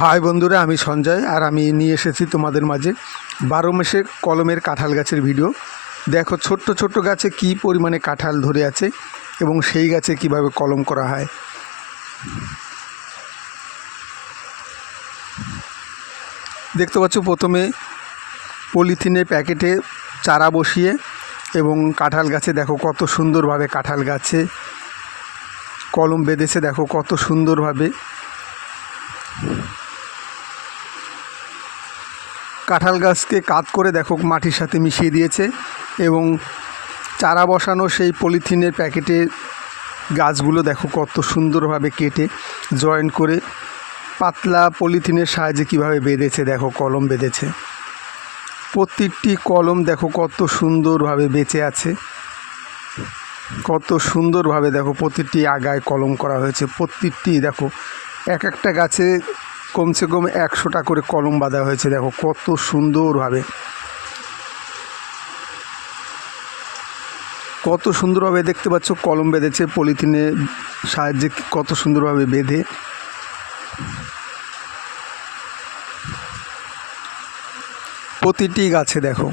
High বন্ধুরা, আমি সঞ্জয় আর আমি নিয়ে এসেছি তোমাদের মাঝে 12 মাসে কলমের কাঁঠাল গাছের ভিডিও। দেখো ছোট্ট ছোট্ট গাছে কি পরিমাণে কাঁঠাল ধরে আছে এবং সেই গাছে কিভাবে কলম করা হয়। দেখতে পাচ্ছ প্রথমে পলিথিনের প্যাকেটে চারা বসিয়ে এবং কাঁঠাল গাছে দেখো কত সুন্দরভাবে কাঁঠাল গাছে কলম বেঁধেছে, দেখো কত সুন্দরভাবে। কাঁঠাল গাছকে কাত করে দেখো মাটির সাথে মিশিয়ে দিয়েছে এবং চারা বসানো সেই পলিথিনের প্যাকেটে গাছগুলো দেখো কত সুন্দরভাবে কেটে জয়েন করে পাতলা পলিথিনের সাহায্যে কীভাবে বেঁধেছে, দেখো কলম বেঁধেছে। প্রত্যেকটি কলম দেখো কত সুন্দরভাবে বেঁচে আছে, কত সুন্দরভাবে দেখো প্রতিটি আগায় কলম করা হয়েছে। প্রত্যেকটি দেখো এক একটা গাছে কমসে কম 100টা করে কলম বাঁধা হয়েছে, দেখো কত সুন্দরভাবে, কত সুন্দরভাবে দেখতে পাচ্ছ কলম বেঁধেছে পলিথিনের সাহায্যে, কত সুন্দরভাবে বেঁধে। প্রতিটি গাছে দেখো